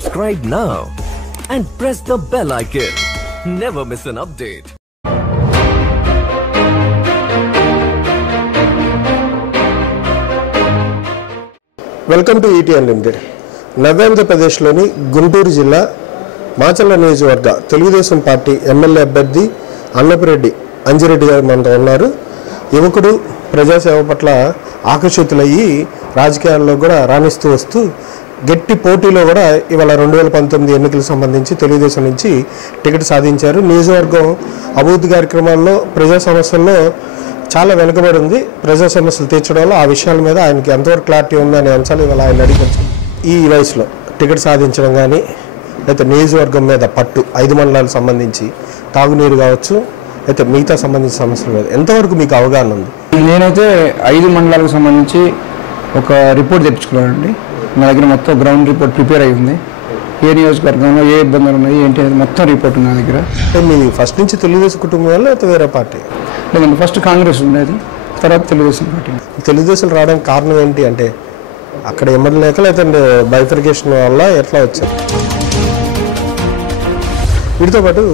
Subscribe now and press the bell icon. Never miss an update. Welcome to ET unlimited. నవ్యాంధ్రప్రదేశ్లోని గుంటూరు జిల్లా మాచర్ల నియోజకవర్గ Telugu Desam party MLA అభ్యర్థి అన్నపిరెడ్డి అంజిరెడ్డి గారు మనతో ఉన్నారు. యువకుడు ప్రజాసేవ పట్ల ఆకర్షితులయ్యి రాజకీయాల్లో కూడా రాణిస్తూ వస్తూ గట్టి పోటీలో కూడా ఇవాళ 2019 ఎన్నికలకు సంబంధించి తెలుగుదేశం నుంచి టికెట్ సాధించారు. నియోజకవర్గం అభివృద్ధి కార్యక్రమాల్లో ప్రజా సమస్యల్లో చాలా వెనుకబడి ఉంది. ప్రజా సమస్యలు తీర్చడంలో ఆ విషయాల మీద ఆయనకి ఎంతవరకు క్లారిటీ ఉందనే అంశాలు ఇవాళ ఆయన అడిగొచ్చు. ఈ వయసులో టికెట్ సాధించడం కానీ అయితే నియోజకవర్గం మీద పట్టు 5 మండలాలకు సంబంధించి తాగునీరు కావచ్చు అయితే మిగతా సంబంధించిన సమస్యల మీద ఎంతవరకు మీకు అవగాహన ఉంది? నేనైతే 5 మండలాలకు సంబంధించి ఒక రిపోర్ట్ తెప్పించుకున్నానండి. నా దగ్గర మొత్తం గ్రౌండ్ రిపోర్ట్ ప్రిపేర్ అయ్యి ఉంది. ఏ నియోజకవర్గంలో ఏ ఇబ్బందులు ఉన్నాయి ఏంటి అనేది మొత్తం రిపోర్ట్ ఉంది నా దగ్గర. మీ ఫస్ట్ నుంచి తెలుగుదేశం కుటుంబం వల్ల అయితే వేరే పార్టీ? లేదండి, ఫస్ట్ కాంగ్రెస్ ఉండేది, తర్వాత తెలుగుదేశం పార్టీ. తెలుగుదేశం రావడానికి కారణం ఏంటి అంటే అక్కడ ఎమ్మెల్యే లేక లేదంటే బైఫర్కేషన్ వల్ల ఎట్లా వచ్చారు? వీటితో పాటు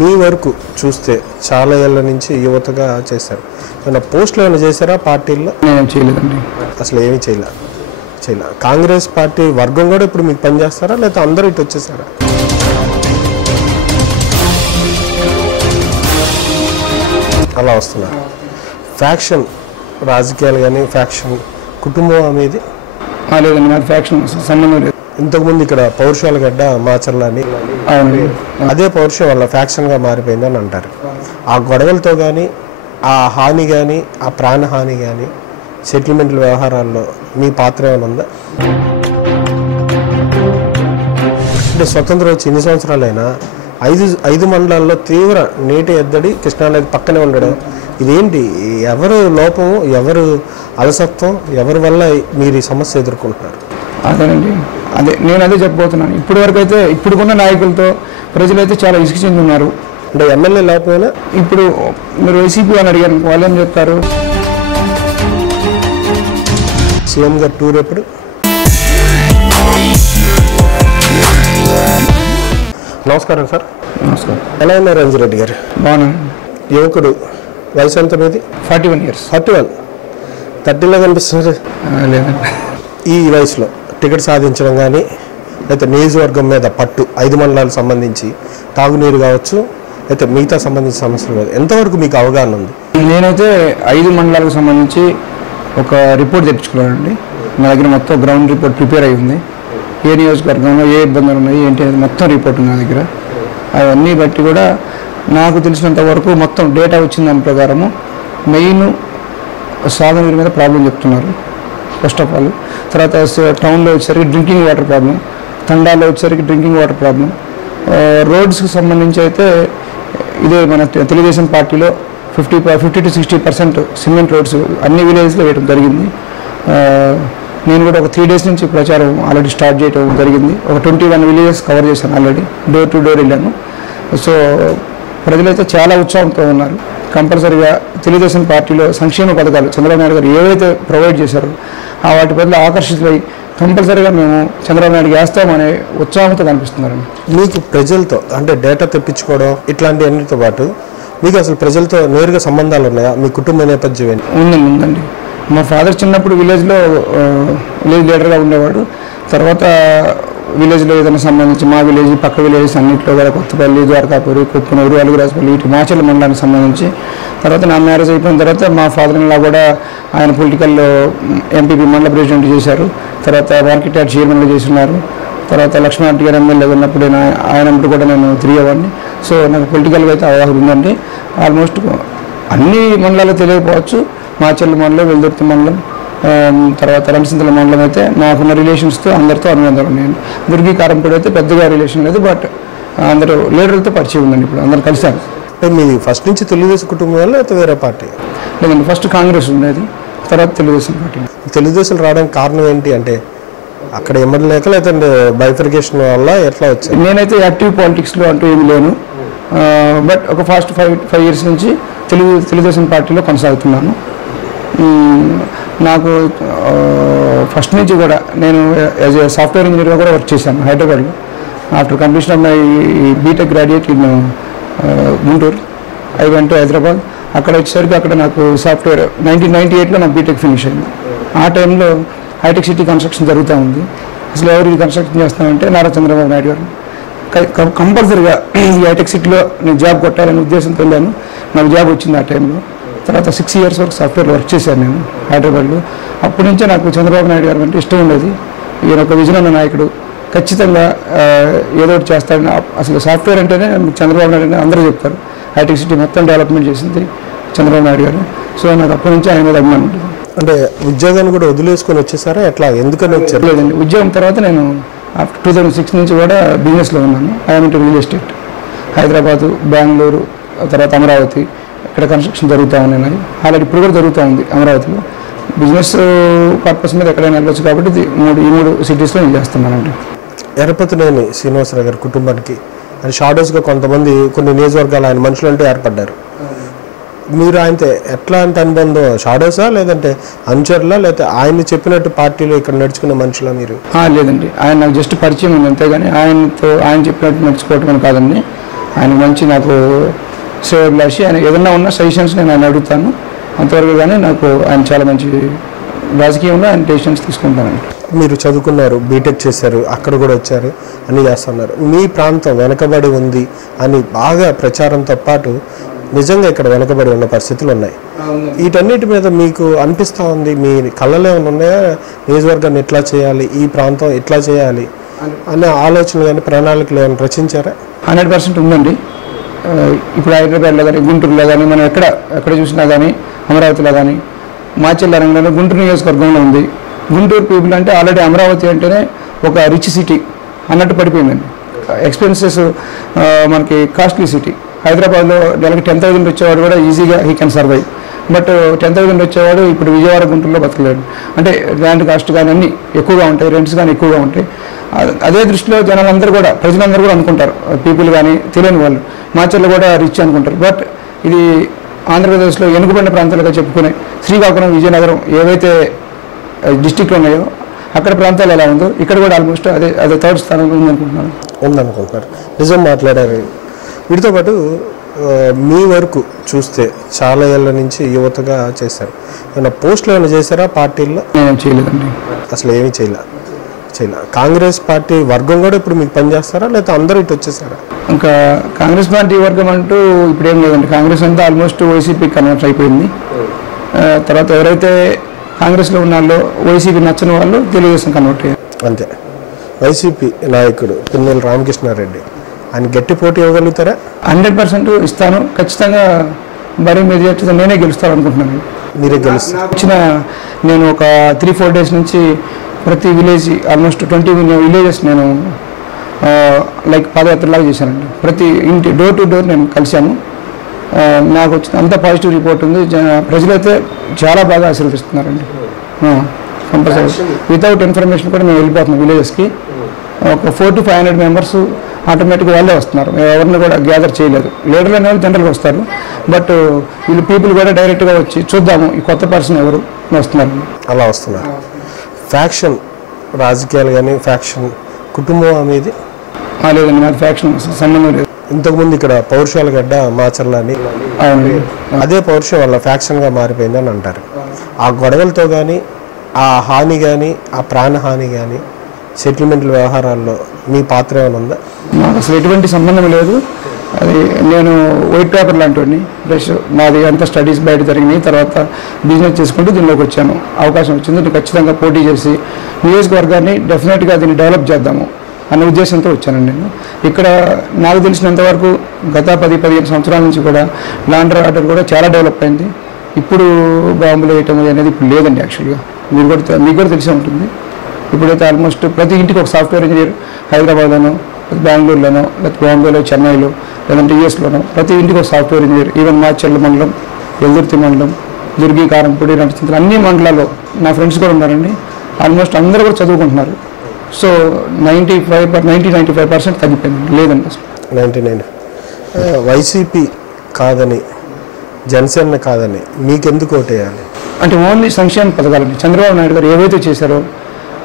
మీ వరకు చూస్తే చాలా ఏళ్ళ నుంచి యువతగా చేశారు. ఏమైనా పోస్టులు ఏమైనా చేశారా పార్టీల్లో? నేను చేయలేదండి, అసలు ఏమీ చేయలే. కాంగ్రెస్ పార్టీ వర్గం కూడా ఇప్పుడు మీకు పనిచేస్తారా లేకపోతే అందరూ ఇటు వచ్చేసారా? అలా వస్తున్నారు. ఫ్యాక్షన్ రాజకీయాలు కానీ ఫ్యాక్షన్ కుటుంబం అనేది లేదండి, నాకు ఫ్యాక్షన్ సంబంధం లేదు. ఇంతకుముందు ఇక్కడ పౌరుషాల గడ్డ మాచర్ల అని అదే పౌరుషం వల్ల ఫ్యాక్షన్గా మారిపోయిందని అంటారు. ఆ గొడవలతో కానీ ఆ హాని కానీ ఆ ప్రాణహాని కానీ సెటిల్మెంట్ల వ్యవహారాల్లో మీ పాత్ర ఏమైనా ఉందా? అంటే స్వతంత్రం వచ్చి ఇన్ని సంవత్సరాలైనా 5 మండలాల్లో తీవ్ర నీటి ఎద్దడి, కృష్ణానది పక్కనే ఉండడం, ఇదేంటి? ఎవరు లోపం, ఎవరు అలసత్వం, ఎవరి వల్ల మీరు ఈ సమస్య ఎదుర్కొంటున్నారు? అదేనండి, నేను అదే చెప్పబోతున్నాను. ఇప్పటి వరకు అయితే ఇప్పుడున్న నాయకులతో ప్రజలైతే చాలా ఇసుకు చెంది ఉన్నారు. అంటే ఎమ్మెల్యే లేకపోయినా ఇప్పుడు మీరు వైసీపీ అని అడిగారు, వాళ్ళు ఏం చెప్తారు? సీఎం గారు టూర్ ఎప్పుడు? నమస్కారం సార్. నమస్కారం. ఎలా ఉన్నారు అంజిరెడ్డి గారు? బాగున్నాను. యువకుడు, వయసు ఎంత మీది? 41 years. 41. 30లో కనిపిస్తున్నారు. లేదండి, ఈ వయసులో టికెట్ సాధించడం కానీ అయితే నియోజకవర్గం మీద పట్టు 5 మండలాలకు సంబంధించి తాగునీరు కావచ్చు అయితే మిగతా సంబంధించిన సమస్యల మీద ఎంతవరకు మీకు అవగాహన ఉంది? నేనైతే 5 మండలాలకు సంబంధించి ఒక రిపోర్ట్ తెప్పించుకున్నానండి. నా దగ్గర మొత్తం గ్రౌండ్ రిపోర్ట్ ప్రిపేర్ అయ్యి ఉంది. ఏ నియోజకవర్గంలో ఏ ఇబ్బందులు ఉన్నాయి ఏంటి అనేది మొత్తం రిపోర్ట్ ఉంది నా దగ్గర. అవన్నీ బట్టి కూడా నాకు తెలిసినంత వరకు మొత్తం డేటా వచ్చిన దాని ప్రకారము మెయిన్ సాగునీరు మీద ప్రాబ్లం చెప్తున్నారు ఫస్ట్ ఆఫ్ ఆల్. తర్వాత టౌన్లో వచ్చేసరికి డ్రింకింగ్ వాటర్ ప్రాబ్లం, తండాలో వచ్చేసరికి డ్రింకింగ్ వాటర్ ప్రాబ్లం. రోడ్స్కి సంబంధించి అయితే ఇదే మన తెలుగుదేశం పార్టీలో 50 to 60% సిమెంట్ రోడ్స్ అన్ని విలేజ్లో వేయడం జరిగింది. నేను కూడా ఒక 3 days నుంచి ప్రచారం ఆల్రెడీ స్టార్ట్ చేయడం జరిగింది. ఒక 21 villages కవర్ చేశాను ఆల్రెడీ, డోర్ టు డోర్ వెళ్ళాను. సో ప్రజలైతే చాలా ఉత్సాహంతో ఉన్నారు. కంపల్సరీగా తెలుగుదేశం పార్టీలో సంక్షేమ పథకాలు చంద్రబాబు నాయుడు గారు ఏవైతే ప్రొవైడ్ చేశారో ఆ వాటి పట్ల ఆకర్షితులై కంపల్సరీగా మేము చంద్రబాబు నాయుడు వేస్తామనే ఉత్సాహంతో కనిపిస్తున్నారండి. మీకు ప్రజలతో అంటే డేటా తెప్పించుకోవడం ఇట్లాంటి అన్నిటితో పాటు మీకు అసలు ప్రజలతో నేరుగా సంబంధాలు ఉన్నాయా? మీ కుటుంబ నేపథ్యం ఏంటి? ఉందండి. మా ఫాదర్ చిన్నప్పుడు విలేజ్ లీడర్గా ఉండేవాడు. తర్వాత విలేజ్లో ఏదైనా సంబంధించి మా విలేజ్ పక్క విలేజెస్ అన్నింటిలో కూడా కొత్తపల్లి, ద్వారకాపూరి, కుప్పనూరు, అలుగురాజపల్లి ఇటు మాచర్ల మండలానికి సంబంధించి. తర్వాత నా మ్యారేజ్ అయిపోయిన తర్వాత మా ఫాదర్ ఇన్ లా కూడా ఆయన పొలిటికల్లో ఎంపీపీ మండల ప్రెసిడెంట్ చేశారు. తర్వాత మార్కెట్ యార్డ్ చైర్మన్గా చేస్తున్నారు. తర్వాత లక్ష్మణరెడ్డి గారు ఎమ్మెల్యే ఉన్నప్పుడు ఆయన కూడా నేను తిరిగేవాడిని. సో నాకు పొలిటికల్గా అయితే అవగాహన ఉందండి. ఆల్మోస్ట్ అన్ని మండలాలు తెలియకపోవచ్చు. మాచర్ల మండలం, వెల్దుర్తి మండలం, తర్వాత రంసింతల మండలం అయితే నాకున్న రిలేషన్స్తో అందరితో అనుబంధాలు ఉన్నాయండి. దుర్గి కారంపూడి అయితే పెద్దగా రిలేషన్ లేదు, బట్ అందరూ లీడర్లతో పరిచయం ఉందండి. ఇప్పుడు అందరూ కలిశారు. మీ ఫస్ట్ నుంచి తెలుగుదేశం కుటుంబం వల్ల అయితే వేరే పార్టీ? లేదండి, ఫస్ట్ కాంగ్రెస్ ఉండేది, తర్వాత తెలుగుదేశం పార్టీ. తెలుగుదేశం రావడానికి కారణం ఏంటి అంటే అక్కడ ఎమ్మెల్యే లేక లేదంటే బైఫర్కేషన్ వల్ల ఎట్లా వచ్చాయి? నేనైతే యాక్టివ్ పాలిటిక్స్లో అంటూ ఏమి లేను, బట్ ఒక ఫాస్ట్ 5 years నుంచి తెలుగుదేశం పార్టీలో కొనసాగుతున్నాను. నాకు ఫస్ట్ నుంచి కూడా నేను యాజ్ ఏ సాఫ్ట్వేర్ ఇంజనీర్గా కూడా వర్క్ చేశాను హైదరాబాద్లో. After completion of my BTech graduate in Guntur, I went to Hyderabad. అక్కడ వచ్చేసరికి అక్కడ నాకు సాఫ్ట్వేర్ 1998లో నాకు బీటెక్ ఫినిష్ అయింది. ఆ టైంలో హైటెక్ సిటీ కన్స్ట్రక్షన్ జరుగుతూ ఉంది. అసలు ఎవరు కన్స్ట్రక్షన్ చేస్తామంటే నారా చంద్రబాబు నాయుడు గారు. కంపల్సరీగా ఈ హైటెక్ సిటీలో నేను జాబ్ కొట్టాలనే ఉద్దేశంతో వెళ్ళాను. నాకు జాబ్ వచ్చింది ఆ టైంలో. తర్వాత 6 years వరకు సాఫ్ట్వేర్లో వర్క్ చేశాను నేను హైదరాబాద్లో. అప్పటి నుంచే నాకు చంద్రబాబు నాయుడు గారు అంటే ఇష్టం ఉండేది. ఈయన ఒక విజన్ ఉన్న నాయకుడు, ఖచ్చితంగా ఏదో ఒకటి చేస్తాడని. అసలు సాఫ్ట్వేర్ అంటేనే చంద్రబాబు నాయుడు అని అందరూ చెప్తారు. హైటెక్ సిటీ మొత్తం డెవలప్మెంట్ చేసింది చంద్రబాబు నాయుడు గారు. సో నాకు అప్పటి నుంచి ఆయన మీద అభిమానం ఉంటుంది. అంటే ఉద్యోగాన్ని కూడా వదిలేసుకొని వచ్చేసారా ఎట్లా, ఎందుకని వచ్చారు? లేదండి, ఉద్యోగం తర్వాత నేను ఆఫ్టర్ 2006 నుంచి కూడా బిజినెస్లో ఉన్నాను. I'm into real estate. Hyderabad, Bengaluru, తర్వాత అమరావతి ఇక్కడ కన్స్ట్రక్షన్ జరుగుతూ ఉన్నాయి. ఆల్రెడీ ఇప్పుడు కూడా జరుగుతూ ఉంది అమరావతిలో. బిజినెస్ పర్పస్ మీద ఎక్కడైనా వెళ్ళొచ్చు కాబట్టి ఈ మూడు సిటీస్లో నేను చేస్తున్నానండి. ఎరపతినేని శ్రీనివాసరావు గారి కుటుంబానికి అని షాడోస్గా కొంతమంది కొన్ని నియోజకవర్గాలు ఆయన మనుషులు అంటే ఏర్పడ్డారు. మీరు ఆయనతో ఎట్లాంటి అనుబంధం? షాడోసా లేదంటే అనుచరులా, లేకపోతే ఆయన చెప్పినట్టు పార్టీలో ఇక్కడ నడుచుకున్న మనుషులా మీరు? లేదండి, ఆయన నాకు జస్ట్ పరిచయం ఉంది అంతేగాని ఆయన చెప్పినట్టు నడుచుకోవటం కాదండి. ఆయన మంచి నాకు శ్రేయోభిలాషి. ఆయన ఏదన్నా ఉన్న సజెషన్స్ నేను ఆయన అడుగుతాను అంతవరకు. కానీ నాకు ఆయన చాలా మంచి రాజకీయంలో ఆయన డెసిషన్స్ తీసుకుంటానండి. మీరు చదువుకున్నారు, బీటెక్ చేశారు, అక్కడ కూడా వచ్చారు, అన్నీ చేస్తున్నారు. మీ ప్రాంతం వెనకబడి ఉంది అని బాగా ప్రచారంతో పాటు నిజంగా ఇక్కడ వెనకబడి ఉన్న పరిస్థితులు ఉన్నాయి. వీటన్నిటి మీద మీకు అనిపిస్తూ ఉంది, మీ కళ్ళలో ఏమైనా ఉన్నాయా? నియోజకవర్గాన్ని ఎట్లా చేయాలి, ఈ ప్రాంతం ఎట్లా చేయాలి అనే ఆలోచనలు కానీ ప్రణాళికలు ఏమైనా రచించారా? 100% ఉందండి. ఇప్పుడు హైదరాబాద్లో కానీ, గుంటూరులో కానీ, మనం ఎక్కడ చూసినా కానీ, అమరావతిలో కానీ, మాచెల్ల రంగంలో గుంటూరు నియోజకవర్గంలో ఉంది. గుంటూరు పీపుల్ అంటే ఆల్రెడీ అమరావతి అంటేనే ఒక రిచ్ సిటీ అన్నట్టు పడిపోయిందండి. ఎక్స్పెన్సెస్ మనకి కాస్ట్లీ సిటీ. హైదరాబాద్లో నెలకి 10,000 వచ్చేవాడు కూడా ఈజీగా హీ కెన్ సర్వైవ్. బట్ 10,000 వచ్చేవాడు ఇప్పుడు విజయవాడ, గుంటూరులో బతకలేడు. అంటే ల్యాండ్ కాస్ట్ కానీ అన్నీ ఎక్కువగా ఉంటాయి, రెంట్స్ కానీ ఎక్కువగా ఉంటాయి. అదే దృష్టిలో ప్రజలందరూ కూడా అనుకుంటారు, పీపుల్ కానీ తెలియని వాళ్ళు మాచర్లు కూడా రిచ్ అనుకుంటారు. బట్ ఇది ఆంధ్రప్రదేశ్లో వెనుకబడిన ప్రాంతాలుగా చెప్పుకునే శ్రీకాకుళం, విజయనగరం ఏవైతే డిస్టిక్లు ఉన్నాయో అక్కడ ప్రాంతాలు ఎలా ఉందో ఇక్కడ కూడా ఆల్మోస్ట్ అదే థర్డ్ స్థానంలో ఉందనుకుంటున్నారు. నిజం మాట్లాడారు. వీటితో పాటు మీ వరకు చూస్తే చాలా ఏళ్ళ నుంచి యువతగా చేశారు. ఏమైనా పోస్టులు ఏమైనా చేశారా పార్టీల్లో? నేను చేయలేదండి, అసలు ఏమీ చేయలే. కాంగ్రెస్ పార్టీ వర్గం కూడా ఇప్పుడు మీకు పనిచేస్తారా, లేకపోతే అందరూ ఇటు వచ్చేసారా? ఇంకా కాంగ్రెస్ పార్టీ వర్గం అంటూ ఇప్పుడు ఏం లేదండి. కాంగ్రెస్ అంతా ఆల్మోస్ట్ వైసీపీ కన్వర్ట్ అయిపోయింది. తర్వాత ఎవరైతే కాంగ్రెస్లో ఉన్న వాళ్ళు వైసీపీ నచ్చని వాళ్ళు తెలుగుదేశం కన్వర్ట్ అయ్యారు అంతే. వైసీపీ నాయకుడు పిన్నెల రామకృష్ణారెడ్డి ఆయన గట్టి పోటీ ఇవ్వగలుగుతారా? 100% ఇస్తాను. ఖచ్చితంగా భారీ మెజార్టీతో నేనే గెలుస్తాను అనుకుంటున్నాను. మీరే గెలుస్తారు? వచ్చిన నేను ఒక 3-4 days నుంచి ప్రతి విలేజ్ ఆల్మోస్ట్ 20 విలేజెస్ నేను లైక్ పాదయాత్రలాగా చేశానండి. ప్రతి ఇంటి డోర్ టు డోర్ నేను కలిశాను. నాకు వచ్చిన అంత పాజిటివ్ రిపోర్ట్ ఉంది. ప్రజలైతే చాలా బాగా ఆశీర్వదిస్తున్నారండి. కంపల్సరీ వితౌట్ ఇన్ఫర్మేషన్ కూడా మేము వెళ్ళిపోతున్నాం విలేజెస్కి. ఒక 400 to 500 members ఆటోమేటిక్గా వాళ్ళే వస్తున్నారు. ఎవరిని కూడా గ్యాదర్ చేయలేదు. లీడర్లు అనే వాళ్ళు జనరల్గా వస్తారు. బట్ వీళ్ళు పీపుల్ కూడా డైరెక్ట్గా వచ్చి చూద్దాము ఈ కొత్త పర్సన్ ఎవరు వస్తున్నారు, అలా వస్తున్నారు. ఫ్యాక్షన్ రాజకీయాలు కానీ ఫ్యాక్షన్ కుటుంబం అనేది లేదండి, నాకు ఫ్యాక్షన్ సంబంధం లేదు. ఇంతకుముందు ఇక్కడ పౌరుషాల గడ్డ మాచర్ల అని అదే పౌరుషం వల్ల ఫ్యాక్షన్గా మారిపోయిందని అంటారు. ఆ గొడవలతో కానీ, ఆ హాని కానీ, ఆ ప్రాణహాని కానీ, సెటిల్మెంట్ల వ్యవహారాల్లో మీ పాత్ర ఏమైనా ఉందా? నాకు అసలు ఎటువంటి సంబంధం లేదు. అది నేను వైట్ పేపర్ లాంటివాడిని. ప్లస్ నాది అంతా స్టడీస్ బయట జరిగినాయి. తర్వాత బిజినెస్ చేసుకుంటూ దీనిలోకి వచ్చాను. అవకాశం వచ్చింది. నేను ఖచ్చితంగా పోటీ చేసి నియోజకవర్గాన్ని డెఫినెట్గా దీన్ని డెవలప్ చేద్దాము అనే ఉద్దేశంతో వచ్చానండి. నేను ఇక్కడ నాకు తెలిసినంతవరకు గత 10-15 సంవత్సరాల నుంచి కూడా ల్యాండ్ ఆర్డర్ కూడా చాలా డెవలప్ అయింది. ఇప్పుడు బాంబులు వేయటం అనేది ఇప్పుడు లేదండి. యాక్చువల్గా మీకు కూడా తెలిసే ఉంటుంది. ఇప్పుడైతే ఆల్మోస్ట్ ప్రతి ఇంటికి ఒక సాఫ్ట్వేర్ ఇంజనీర్ హైదరాబాద్లోనో, బెంగళూరులోనో, లేకపోతే బాంబేలో, చెన్నైలో, లేదంటే యూఎస్లోనో ప్రతి ఇంటికి ఒక సాఫ్ట్వేర్ ఇంజనీర్. ఈవెన్ మాచర్ల మండలం, వెల్దుర్తి మండలం, దుర్గి, కారంపూడి, రంపచంద్ర అన్ని మండలాల్లో నా ఫ్రెండ్స్ కూడా ఉన్నారండి. ఆల్మోస్ట్ అందరూ కూడా చదువుకుంటున్నారు. సో 90-95% తగ్గిపోయింది. లేదండి అసలు 99. వైసీపీ కాదని, జనసేన కాదని మీకెందుకు ఓటేయాలి? అంటే ఓన్లీ సంక్షేమ పథకాలండి. చంద్రబాబు నాయుడు గారు ఏవైతే చేశారో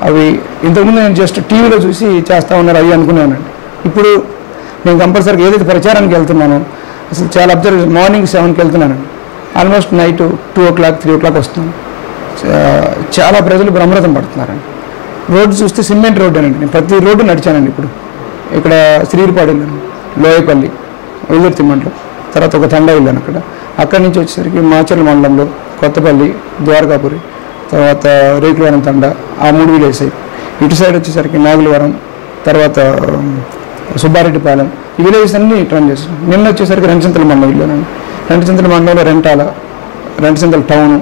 అవి ఇంతకుముందు నేను జస్ట్ టీవీలో చూసి చేస్తూ ఉన్నారు అవి అనుకున్నానండి. ఇప్పుడు నేను కంపల్సరీగా ఏదైతే ప్రచారానికి వెళ్తున్నానో అసలు చాలా అబ్జర్వ్ మార్నింగ్ 7కి వెళ్తున్నానండి, ఆల్మోస్ట్ నైట్ 2 o'clock 3 o'clock వస్తున్నాను. చాలా ప్రజలు బ్రహ్మరథం పడుతున్నారండి. రోడ్డు చూస్తే సిమెంట్ రోడ్డు అనండి. నేను ప్రతి రోడ్డు నడిచానండి. ఇప్పుడు ఇక్కడ శ్రీరిపాడు వెళ్ళాను, లోయపల్లి, వెల్లుర్తి మండలం, తర్వాత ఒక తండా వెళ్ళాను. అక్కడి నుంచి వచ్చేసరికి మాచర్ల మండలంలో కొత్తపల్లి, ద్వారకాపురి, తర్వాత రేకులవరం తండా, ఆ 3 విలేజ్ అయ్యి ఇటు సైడ్ వచ్చేసరికి నాగులవరం, తర్వాత సుబ్బారెడ్డిపాలెం, ఈ విలేజెస్ అన్నీ టర్న్ చేస్తాను. నిన్న వచ్చేసరికి రెంటచింతల మండలం వెళ్ళానండి. రెంటచింతల మండలంలో రెంటాల, రెంటచింతల టౌను,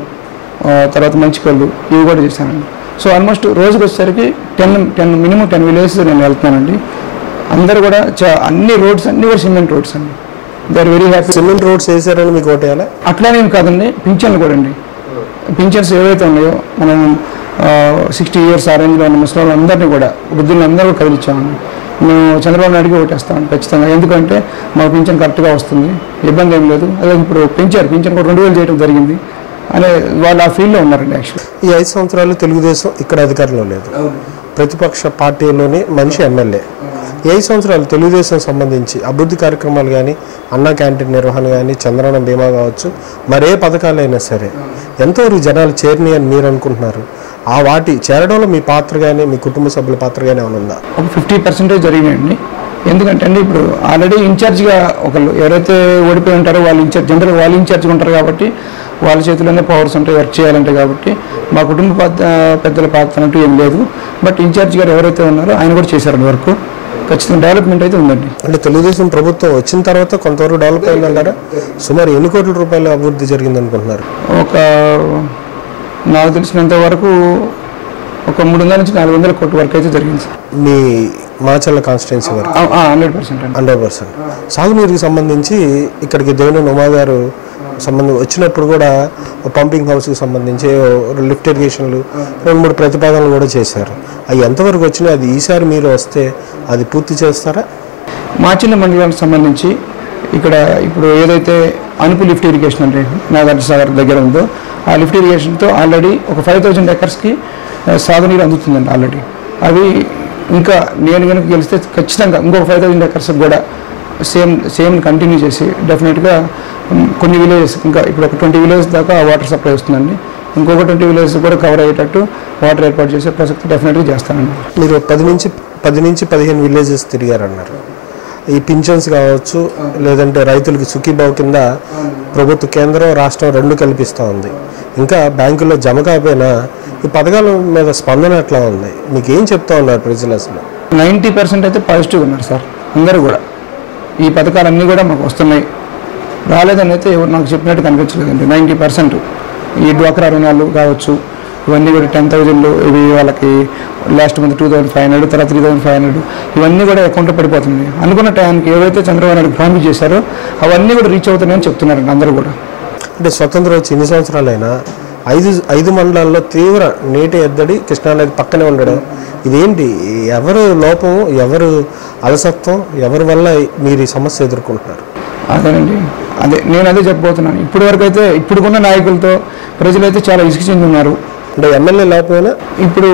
తర్వాత మంచికల్లు, ఇవి కూడా చేశానండి. సో ఆల్మోస్ట్ రోజుకి వచ్చేసరికి 10 మినిమం 10 విలేజెస్ నేను వెళ్తున్నానండి. అందరూ కూడా అన్ని రోడ్స్ అన్నీ కూడా సిమెంట్ రోడ్స్ అండి. They are very happy. Cement roads వేసారని మీకు ఓటేయాలా? అట్లానేం కాదండి, పింఛన్లు కూడా అండి. పింఛన్స్ ఏవైతే ఉన్నాయో మనం 60 years ఆ రేంజ్లో ఉన్న ముసలి అందరినీ కూడా, వృద్ధులను అందరూ కూడా కదిలిచ్చామండి. మేము చంద్రబాబు నాయుడుకి ఓటేస్తామండి ఖచ్చితంగా. ఎందుకంటే మాకు పింఛన్ కరెక్ట్గా వస్తుంది, ఇబ్బంది ఏం లేదు. అదే ఇప్పుడు పింఛన్ కూడా 2000 చేయడం జరిగింది అనే వాళ్ళు ఆ ఫీల్డ్లో ఉన్నారండి. యాక్చువల్లీ ఈ 5 సంవత్సరాలు తెలుగుదేశం ఇక్కడ అధికారంలో లేదు, ప్రతిపక్ష పార్టీలోని మనిషి ఎమ్మెల్యే. ఈ 5 సంవత్సరాలు తెలుగుదేశం సంబంధించి అభివృద్ధి కార్యక్రమాలు కానీ, అన్నా క్యాంటీన్ నిర్వహణ కానీ, చంద్రన్న బీమా కావచ్చు, మరే పథకాలైనా సరే ఎంతవరకు జనాలు చేరినాయి అని మీరు అనుకుంటున్నారు? ఆ వాటి చేరడంలో మీ పాత్ర కానీ, మీ కుటుంబ సభ్యుల పాత్ర కానీ ఏమైనా ఉందా? ఒక 50% జరిగినాయండి. ఎందుకంటే అండి ఇప్పుడు ఆల్రెడీ ఇన్ఛార్జ్గా ఒకళ్ళు ఎవరైతే ఓడిపోయి ఉంటారో వాళ్ళు జనరల్గా వాళ్ళు ఇన్ఛార్జ్గా ఉంటారు కాబట్టి వాళ్ళ చేతిలోనే పవర్స్ ఉంటాయి, వర్క్ చేయాలంటే. కాబట్టి మా కుటుంబ పెద్దల పాత్ర అంటూ ఏం లేదు. బట్ ఇన్ఛార్జ్ గారు ఎవరైతే ఉన్నారో ఆయన కూడా చేశారండి వర్క్. ఖచ్చితంగా డెవలప్మెంట్ అయితే ఉందండి. అంటే తెలుగుదేశం ప్రభుత్వం వచ్చిన తర్వాత కొంతవరకు డెవలప్ అయిందంటారా? సుమారు ఎన్ని కోట్ల రూపాయల అభివృద్ధి జరిగింది అనుకుంటున్నారు? నాకు తెలిసినంత వరకు ఒక 300 నుంచి 400 కోట్ల వరకు అయితే జరిగింది సార్. మీ మాచర్ల కాన్స్టిట్యున్సీ వరకు 100% 100%. సాగునీరుకి సంబంధించి ఇక్కడికి దేవినేని ఉమా గారు వచ్చినప్పుడు కూడా పంపింగ్ హౌస్కి సంబంధించి లిఫ్ట్ ఇరిగేషన్లు 2-3 ప్రతిపాదనలు కూడా చేశారు. అవి ఎంతవరకు వచ్చినాయి? అది ఈసారి మీరు వస్తే అది పూర్తి చేస్తారా? మాచర్ల మండలానికి సంబంధించి ఇక్కడ ఇప్పుడు ఏదైతే అనుపు లిఫ్ట్ ఇరిగేషన్ అంటే నాగార్జున సాగర్ దగ్గర ఉందో ఆ లిఫ్ట్ ఇరిగేషన్తో ఆల్రెడీ ఒక 5000 acresకి సాగునీరు అందుతుందండి ఆల్రెడీ. అవి ఇంకా నేను కనుక గెలిస్తే ఖచ్చితంగా ఇంకొక 5000 acres కూడా సేమ్ కంటిన్యూ చేసి డెఫినెట్గా కొన్ని విలేజెస్ ఇంకా ఇప్పుడు ఒక 20 villages దాకా వాటర్ సప్లై వస్తుందండి. ఇంకొక 20 villages కూడా కవర్ అయ్యేటట్టు వాటర్ ఏర్పాటు చేసే ప్రసక్తి డెఫినెట్గా చేస్తానండి. మీరు 10 నుంచి 15 విలేజెస్ తిరిగారన్నారు. ఈ పింఛన్స్ కావచ్చు, లేదంటే రైతులకి సుఖీభావ్ కింద ప్రభుత్వ కేంద్రం రాష్ట్రం 2 కల్పిస్తూ ఉంది. ఇంకా బ్యాంకుల్లో జమ కాకపోయినా ఈ పథకాల మీద స్పందన ఎట్లా ఉంది? మీకు ఏం చెప్తా ఉన్నారు ప్రజలు? అసలు 90% అయితే పాజిటివ్గా ఉన్నారు సార్. అందరూ కూడా ఈ పథకాలన్నీ కూడా మాకు వస్తున్నాయి, రాలేదని అయితే ఎవరు నాకు చెప్పినట్టు కనిపించలేదండి. 90% ఈ డ్వాక్రా రుణాలు కావచ్చు, ఇవన్నీ కూడా 10,000 ఇవి వాళ్ళకి లాస్ట్ మంత్ 2,500, తర్వాత 3,500 ఇవన్నీ కూడా అకౌంట్లో పడిపోతుంది. అనుకున్న టైంకి ఏవైతే చంద్రబాబు నాయుడు ప్రామిస్ చేశారో అవన్నీ కూడా రీచ్ అవుతున్నాయని చెప్తున్నారండి అందరూ కూడా. అంటే స్వతంత్రం వచ్చి ఇన్ని సంవత్సరాలైనా 5 మండలాల్లో తీవ్ర నీటి ఎద్దడి, కృష్ణానది పక్కనే ఉండడం, ఇదేంటి? ఎవరు లోపం, ఎవరు అలసత్వం, ఎవరి వల్ల మీరు ఈ సమస్య ఎదుర్కొంటున్నారు? అదేనండి, నేను అదే చెప్పబోతున్నాను. ఇప్పటి వరకు అయితే ఇప్పుడున్న నాయకులతో ప్రజలైతే చాలా ఇసుకు చెంది ఉన్నారు. అంటే ఎమ్మెల్యే లేకపోయినా ఇప్పుడు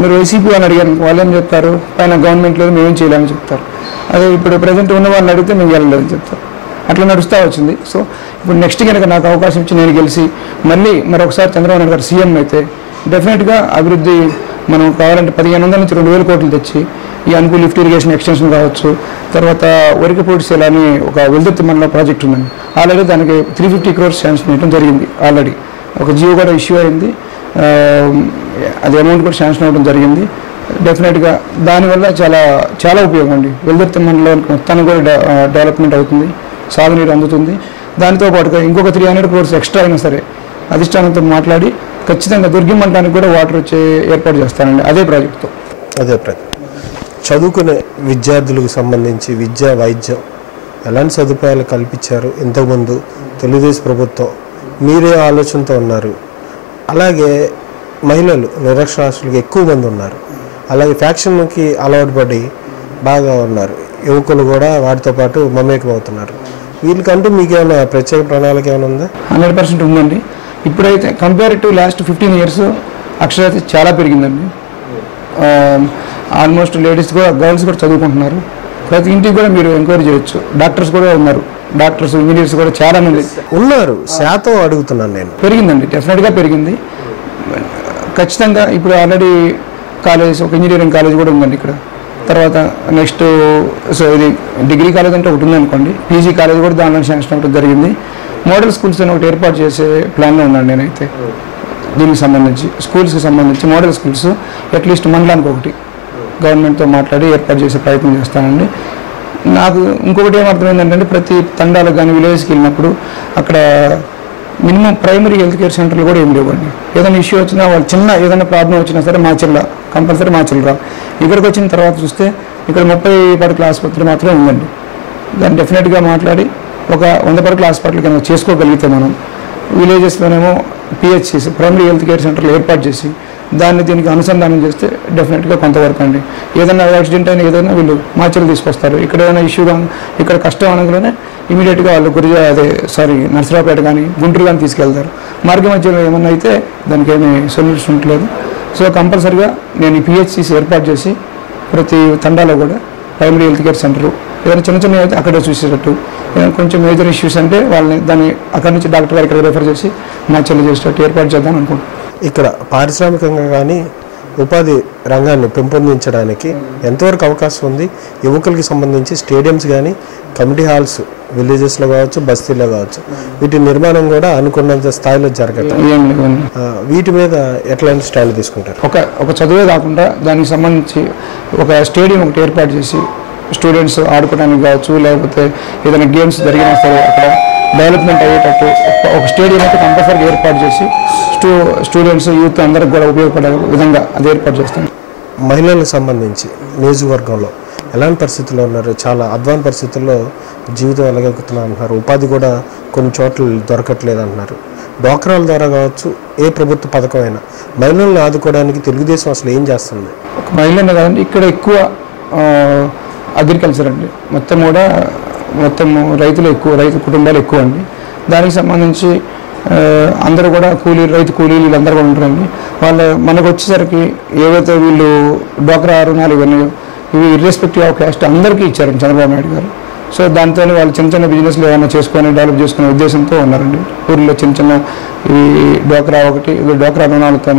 మీరు వైసీపీ అని అడిగారు, వాళ్ళు ఏం చెప్తారు? పైన గవర్నమెంట్ లేదు, మేమేం చేయాలని చెప్తారు. అదే ఇప్పుడు ప్రజెంట్ ఉన్న వాళ్ళని అడిగితే మేము వెళ్ళలేదని చెప్తారు. అట్లా నడుస్తూ వచ్చింది. సో ఇప్పుడు నెక్స్ట్ కనుక నాకు అవకాశం ఇచ్చి నేను గెలిచి మరొకసారి చంద్రబాబు నాయుడు గారు సీఎం అయితే డెఫినెట్గా అభివృద్ధి మనం కావాలంటే 1500 నుంచి 2000 కోట్లు తెచ్చి ఈ అనుకూల లిఫ్ట్ ఇరిగేషన్ ఎక్స్టెన్షన్ కావచ్చు, తర్వాత వరికపూడి సెల్ అని ఒక వెల్దుర్తి మండలం ప్రాజెక్ట్ ఉందండి. ఆల్రెడీ దానికి 350 crores శాంక్షన్ చేయడం జరిగింది. ఆల్రెడీ ఒక జియో కూడా ఇష్యూ అయింది, అది అమౌంట్ కూడా శాంక్షన్ అవ్వడం జరిగింది. డెఫినెట్గా దానివల్ల చాలా చాలా ఉపయోగం అండి. వెల్దుర్తి మండలానికి మొత్తానికి కూడా డెవలప్మెంట్ అవుతుంది, సాగునీరు అందుతుంది. దానితో పాటుగా ఇంకొక 300 crores ఎక్స్ట్రా అయినా సరే అధిష్టానంతో మాట్లాడి ఖచ్చితంగా దుర్గి మండలానికి కూడా వాటర్ వచ్చే ఏర్పాటు చేస్తానండి అదే ప్రాజెక్టుతో. చదువుకునే విద్యార్థులకు సంబంధించి విద్య, వైద్యం ఎలాంటి సదుపాయాలు కల్పించారు ఇంతకుముందు తెలుగుదేశం ప్రభుత్వం? మీరే ఆలోచనతో ఉన్నారు. అలాగే మహిళలు నిరక్షరాస్యులకు ఎక్కువ మంది ఉన్నారు. అలాగే ఫ్యాక్షన్కి అలవాటు పడి బాగా ఉన్నారు. యువకులు కూడా వాటితో పాటు మమేకం అవుతున్నారు. వీళ్ళకంటూ మీకు ఏమైనా ప్రత్యేక ప్రణాళిక ఏమైనా ఉందా? 100% ఉందండి. ఇప్పుడైతే కంపేర్ టు లాస్ట్ 15 years అక్షరాస్యత చాలా పెరిగిందండి. ఆల్మోస్ట్ లేడీస్ కూడా గర్ల్స్ కూడా చదువుకుంటున్నారు. ప్రతి ఇంటికి కూడా మీరు ఎంక్వైరీ చేయొచ్చు. డాక్టర్స్ కూడా ఉన్నారు, డాక్టర్స్ ఇంజనీర్స్ కూడా చాలా మంది ఉన్నారు. శాతం అడుగుతున్నాను నేను. పెరిగిందండి, డెఫినెట్గా పెరిగింది ఖచ్చితంగా. ఇప్పుడు ఆల్రెడీ కాలేజ్, ఒక ఇంజనీరింగ్ కాలేజ్ కూడా ఉందండి ఇక్కడ. తర్వాత నెక్స్ట్ సో ఇది డిగ్రీ కాలేజ్ అంటే ఒకటి ఉందనుకోండి, పీజీ కాలేజ్ కూడా దానిలో శాంక్షన్ అవ్వడం జరిగింది. మోడల్ స్కూల్స్ అని ఒకటి ఏర్పాటు చేసే ప్లాన్లో ఉన్నాను నేనైతే. దీనికి సంబంధించి స్కూల్స్కి సంబంధించి మోడల్ స్కూల్స్ అట్లీస్ట్ మండలానికి ఒకటి గవర్నమెంట్తో మాట్లాడి ఏర్పాటు చేసే ప్రయత్నం చేస్తానండి. నాకు ఇంకొకటి ఏమర్థమైందంటే, ప్రతి తండాలకు కానీ విలేజ్కి వెళ్ళినప్పుడు అక్కడ మినిమం ప్రైమరీ హెల్త్ కేర్ సెంటర్లు కూడా ఏం లేవండి. ఏదైనా ఇష్యూ వచ్చినా, వాళ్ళు చిన్న ఏదైనా ప్రాబ్లం వచ్చినా సరే మాచిల్ల కంపల్సరీ మాచిల్లరా. ఇక్కడికి వచ్చిన తర్వాత చూస్తే ఇక్కడ 30 పడకల ఆసుపత్రి మాత్రమే ఉందండి. దాన్ని డెఫినెట్గా మాట్లాడి ఒక 100 పడకల హాస్పిటల్ కనుక చేసుకోగలిగితే మనం విలేజెస్లోనేమో పిహెచ్సిస్ ప్రైమరీ హెల్త్ కేర్ సెంటర్లు ఏర్పాటు చేసి దాన్ని దీనికి అనుసంధానం చేస్తే డెఫినెట్గా కొంతవరకు అండి. ఏదైనా యాక్సిడెంట్ అయినా ఏదైనా వీళ్ళు మాచర్లు తీసుకొస్తారు. ఇక్కడ ఏదైనా ఇష్యూ కానీ ఇక్కడ కష్టం అనగానే ఇమీడియట్గా వాళ్ళు నర్సరావుపేట కానీ గుంటూరు కానీ తీసుకెళ్తారు. మార్గ మధ్యలో ఏమన్నా అయితే దానికి ఏమీ సొల్యూషన్ ఉండలేదు. సో కంపల్సరీగా నేను ఈ పిహెచ్సిస్ ఏర్పాటు చేసి ప్రతి తండాలో కూడా ప్రైమరీ హెల్త్ కేర్ సెంటరు ఏదైనా చిన్న చిన్న అయితే అక్కడే చూసేటట్టు, ఏదైనా కొంచెం మేజర్ ఇష్యూస్ అంటే వాళ్ళని దాన్ని అక్కడి నుంచి డాక్టర్ గారు ఇక్కడ రెఫర్ చేసి మాచర్లు చేసేటట్టు ఏర్పాటు చేద్దాం అనుకుంటున్నాను. ఇక్కడ పారిశ్రామికంగా కానీ ఉపాధి రంగాన్ని పెంపొందించడానికి ఎంతవరకు అవకాశం ఉంది? యువకులకి సంబంధించి స్టేడియంస్ కానీ కమ్యూనిటీ హాల్స్ విలేజెస్లో కావచ్చు, బస్తీల్లో కావచ్చు, వీటి నిర్మాణం కూడా అనుకున్నంత స్థాయిలో జరగదు. వీటి మీద ఎట్లాంటి స్టైల్ తీసుకుంటారు? ఒక చదువే కాకుండా దానికి సంబంధించి ఒక స్టేడియం ఒకటి ఏర్పాటు చేసి స్టూడెంట్స్ ఆడుకోవడానికి కావచ్చు, లేకపోతే ఏదైనా గేమ్స్ జరిగినా సరే అక్కడ డెవలప్మెంట్ అయ్యేటట్టు ఒక స్టేడియం అయితే కంపల్సరీగా ఏర్పాటు చేసి స్టూడెంట్స్ యూత్ అందరికి కూడా ఉపయోగపడే విధంగా అది ఏర్పాటు చేస్తాం. మహిళలకు సంబంధించి నియోజకవర్గంలో ఎలాంటి పరిస్థితుల్లో ఉన్నారు? చాలా అధ్వాన పరిస్థితుల్లో జీవితం ఎలాగెక్కుతున్నారు అంటున్నారు. ఉపాధి కూడా కొన్ని చోట్ల దొరకట్లేదు అంటున్నారు. డ్వాక్రాల ద్వారా కావచ్చు, ఏ ప్రభుత్వ పథకం అయినా మహిళలను ఆదుకోవడానికి తెలుగుదేశం అసలు ఏం చేస్తుంది? ఒక మహిళనే కాదండి, ఇక్కడ ఎక్కువ అగ్రికల్చర్ అండి. మొత్తం రైతు కుటుంబాలు ఎక్కువ అండి. దానికి సంబంధించి అందరూ కూడా రైతు కూలీలు వీళ్ళందరూ కూడా ఉంటారండి. మనకు వచ్చేసరికి ఏవైతే వీళ్ళు డ్వాక్రా రుణాలు ఇవన్నీ ఇవి ఇర్రెస్పెక్టివ్ ఆఫ్ క్యాస్ట్ అందరికీ ఇచ్చారండి చంద్రబాబు నాయుడు గారు. సో దాంతో వాళ్ళు చిన్న చిన్న బిజినెస్లు ఏమైనా చేసుకొని డెవలప్ చేసుకునే ఉద్దేశంతో ఉన్నారండి. ఊళ్ళో చిన్న ఈ డ్వాక్రా రుణాలతో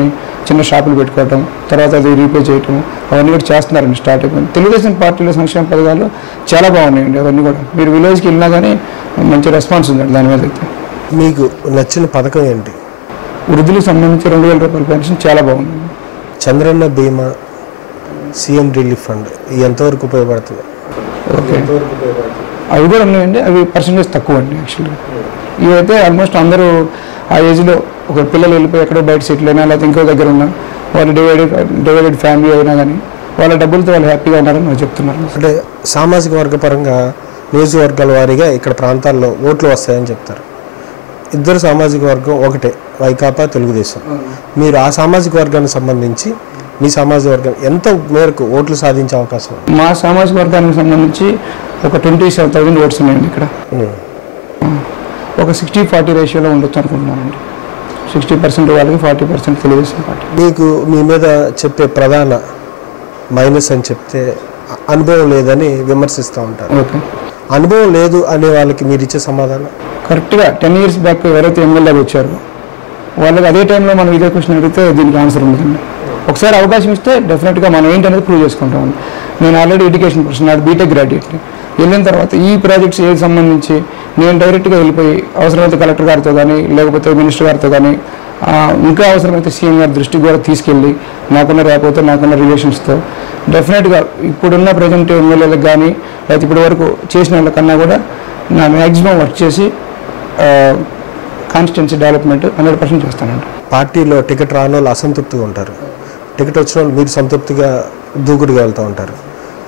చిన్న షాపులు పెట్టుకోవటం, తర్వాత అది రీపే చేయటం, అవన్నీ కూడా చేస్తున్నారండి. స్టార్ట్ అయిపోయింది. తెలుగుదేశం పార్టీలో సంక్షేమ పథకాలు చాలా బాగున్నాయండి. అవన్నీ కూడా మీరు విలేజ్కి వెళ్ళినా కానీ మంచి రెస్పాన్స్ ఉందండి దాని మీద. అయితే మీకు నచ్చిన పథకం ఏంటి? వృద్ధులకు సంబంధించి 2000 రూపాయల పెన్షన్ చాలా బాగుంది. చంద్రన్న బీమా, సీఎం రిలీఫ్ ఫండ్ ఎంతవరకు ఉపయోగపడుతుంది? ఓకే, అవి కూడా ఉన్నాయండి. అవి పర్సంటేజ్ తక్కువ అండి యాక్చువల్గా. ఇవైతే ఆల్మోస్ట్ అందరూ ఆ ఏజ్లో ఒక పిల్లలు వెళ్ళిపోయి ఎక్కడో బయట సెటిల్ అయినా లేకపోతే ఇంకో దగ్గర ఉన్నా వాళ్ళు డివైడెడ్ ఫ్యామిలీ అయినా కానీ వాళ్ళ డబ్బులతో వాళ్ళు హ్యాపీగా ఉన్నారని వాళ్ళు చెప్తున్నారు. అంటే సామాజిక వర్గ పరంగా నియోజకవర్గాల వారీగా ఇక్కడ ప్రాంతాల్లో ఓట్లు వస్తాయని చెప్తారు. ఇద్దరు సామాజిక వర్గం ఒకటే, వైకాపా, తెలుగుదేశం. మీరు ఆ సామాజిక వర్గానికి సంబంధించి మీ సామాజిక వర్గం ఎంత మేరకు ఓట్లు సాధించే అవకాశం? మా సామాజిక వర్గానికి సంబంధించి ఒక 27,000 ఓట్స్ ఉన్నాయండి ఇక్కడ. ఒక 60-40 రేషియోలో ఉండొచ్చు అనుకుంటున్నానండి. 60% వాళ్ళకి, 40% తెలుగుదేశం పార్టీ. మీకు మీ మీద చెప్పే ప్రధాన మైనస్ అని చెప్తే అనుభవం లేదని విమర్శిస్తూ ఉంటారు. ఓకే, అనుభవం లేదు అనే వాళ్ళకి మీరు ఇచ్చే సమాధానం? కరెక్ట్గా 10 years బ్యాక్ ఎవరైతే ఎమ్మెల్యేగా వచ్చారో వాళ్ళకి అదే టైంలో మనం ఇదే క్వశ్చన్ అడిగితే దీనికి ఆన్సర్ ఉండదండి. ఒకసారి అవకాశం ఇస్తే డెఫినెట్గా మనం ఏంటనేది ప్రూవ్ చేసుకుంటాం. నేను ఆల్రెడీ ఎడ్యుకేషన్ పర్సన్, అది బీటెక్ గ్రాడ్యుయేట్ని. వెళ్ళిన తర్వాత ఈ ప్రాజెక్ట్స్ ఏది సంబంధించి నేను డైరెక్ట్గా వెళ్ళిపోయి అవసరమైతే కలెక్టర్ గారితో కానీ లేకపోతే మినిస్టర్ గారితో కానీ ఇంకా అవసరమైతే సీఎం గారి దృష్టికి కూడా తీసుకెళ్ళి నాకున్న రిలేషన్స్తో డెఫినెట్గా ఇప్పుడున్న ప్రజెంట్ ఎమ్మెల్యేలకు కానీ లేకపోతే ఇప్పటి వరకు చేసిన వాళ్ళకన్నా కూడా నా మ్యాక్సిమం వర్క్ చేసి కాన్స్టిట్యున్సీ డెవలప్మెంట్ 100% చేస్తానండి. పార్టీలో టికెట్ రాని వాళ్ళు అసంతృప్తిగా ఉంటారు, టికెట్ వచ్చిన వాళ్ళు మీరు సంతృప్తిగా దూకుడుగా వెళ్తూ ఉంటారు.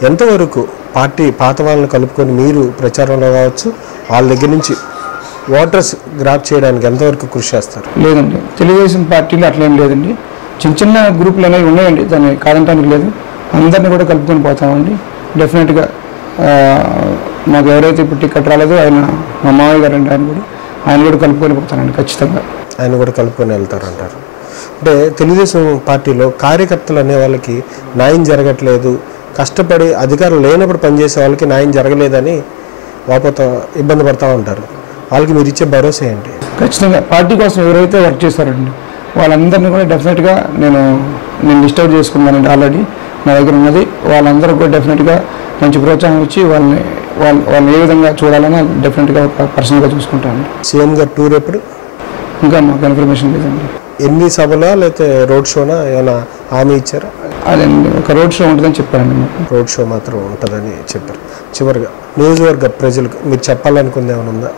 ఎంతవరకు పార్టీ పాత వాళ్ళని కలుపుకొని మీరు ప్రచారంలో కావచ్చు వాళ్ళ దగ్గర నుంచి ఓటర్స్ గ్రాప్ చేయడానికి ఎంతవరకు కృషి చేస్తారు? లేదండి, తెలుగుదేశం పార్టీలో అట్లేం లేదండి. చిన్న గ్రూపులు అనేవి ఉన్నాయండి, దాన్ని కాదంటానికి లేదు. అందరినీ కూడా కలుపుకొని పోతామండి. డెఫినెట్గా మాకు ఎవరైతే ఇప్పుడు టికెట్ రాలేదో ఆయన మా మామయ్య గారు అండి, ఆయన కూడా ఆయన కూడా కలుపుకొని పోతానండి ఖచ్చితంగా. ఆయన కూడా కలుపుకొని వెళ్తారంటారు. అంటే తెలుగుదేశం పార్టీలో కార్యకర్తలు అనే వాళ్ళకి న్యాయం జరగట్లేదు, కష్టపడి అధికారం లేనప్పుడు పనిచేసే వాళ్ళకి న్యాయం జరగలేదని వాపోతా ఇబ్బంది పడుతూ ఉంటారు. వాళ్ళకి మీరు ఇచ్చే భరోసా ఏంటి? ఖచ్చితంగా పార్టీ కోసం ఎవరైతే వర్క్ చేస్తారండి వాళ్ళందరినీ కూడా డెఫినెట్గా నేను లిస్ట్ అవుట్ చేసుకున్నానండి. ఆల్రెడీ నా దగ్గర ఉన్నది. వాళ్ళందరూ కూడా డెఫినెట్గా మంచి ప్రోత్సాహం ఇచ్చి వాళ్ళని ఏ విధంగా చూడాలని డెఫినెట్గా ఒక పర్సనల్గా చూసుకుంటాను. సీఎం గారు టూర్ ఎప్పుడు? ఇంకా మాకు ఇన్ఫర్మేషన్ లేదండి. ఎన్ని సభలా లేకపోతే రోడ్ షోనా ఏమైనా హామీ ఇచ్చారా? అదండి, ఒక రోడ్ షో ఉంటుందని చెప్పారండి మాకు. రోడ్ షో మాత్రం ఉంటుందని చెప్పారు. చివరిగా నియోజకవర్గ ప్రజలకు మీరు చెప్పాలనుకుంది ఏమైనా ఉందా?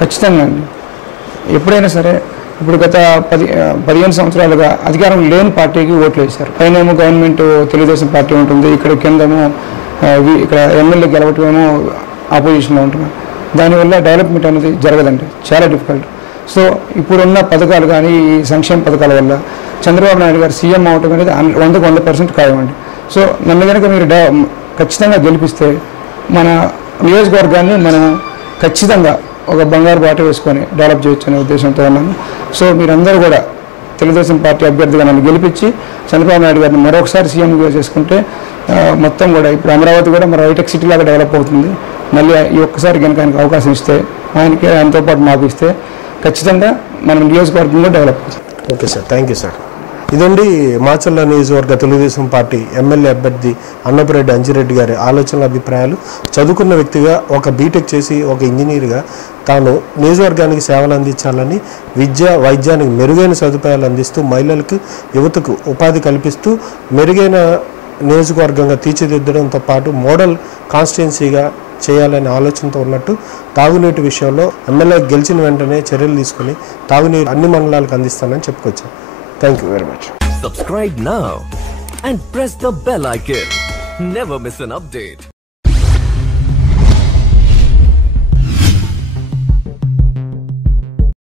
ఖచ్చితంగా అండి. ఎప్పుడైనా సరే ఇప్పుడు గత 15 సంవత్సరాలుగా అధికారం లేని పార్టీకి ఓట్లు వేశారు. పైనేమో గవర్నమెంట్ తెలుగుదేశం పార్టీ ఉంటుంది, ఇక్కడ కిందేమో ఇక్కడ ఎమ్మెల్యే గెలవటమేమో ఆపోజిషన్లో ఉంటున్నారు. దానివల్ల డెవలప్మెంట్ అనేది జరగదండి, చాలా డిఫికల్ట్. సో ఇప్పుడున్న పథకాలు కానీ ఈ సంక్షేమ పథకాల వల్ల చంద్రబాబు నాయుడు గారు సీఎం అవటం అనేది 100% ఖాయమండి. సో నన్ను కనుక మీరు ఖచ్చితంగా గెలిపిస్తే మన నియోజకవర్గాన్ని మనం ఖచ్చితంగా ఒక బంగారు బాట వేసుకొని డెవలప్ చేయొచ్చు అనే ఉద్దేశంతో ఉన్నాను. సో మీరందరూ కూడా తెలుగుదేశం పార్టీ అభ్యర్థిగా నన్ను గెలిపించి చంద్రబాబు నాయుడు గారిని మరొకసారి సీఎంగా చేసుకుంటే మొత్తం కూడా ఇప్పుడు అమరావతి కూడా మరో హైటెక్ సిటీ లాగా డెవలప్ అవుతుంది. మళ్ళీ ఈ ఒక్కసారి కనుక ఆయనకు అవకాశం ఇస్తే, ఆయనకి ఆయనతో పాటు మాకు ఇస్తే ఖచ్చితంగా మనం నియోజకవర్గంలో డెవలప్ అవుతుంది. Okay sir, thank you sir. ఇదండి మాచర్ల నియోజకవర్గ తెలుగుదేశం పార్టీ ఎమ్మెల్యే అభ్యర్థి అన్నపురెడ్డి అంజిరెడ్డి గారి ఆలోచనల అభిప్రాయాలు. చదువుకున్న వ్యక్తిగా ఒక బీటెక్ చేసి ఒక ఇంజనీర్గా తాను నియోజకవర్గానికి సేవలు అందించాలని వైద్యానికి మెరుగైన సదుపాయాలు అందిస్తూ మహిళలకు యువతకు ఉపాధి కల్పిస్తూ మెరుగైన నియోజకవర్గంగా తీర్చిదిద్దడంతో పాటు మోడల్ కాన్స్టిట్యున్సీగా చేయాలనే ఆలోచనతో ఉన్నట్టు తాగునీటి విషయంలో ఎమ్మెల్యే గెలిచిన వెంటనే చర్యలు తీసుకుని తాగునీరు అన్ని మండలాలకు అందిస్తానని చెప్పుకొచ్చాను. Thank you very much. Subscribe now and press the bell icon. Never miss an update.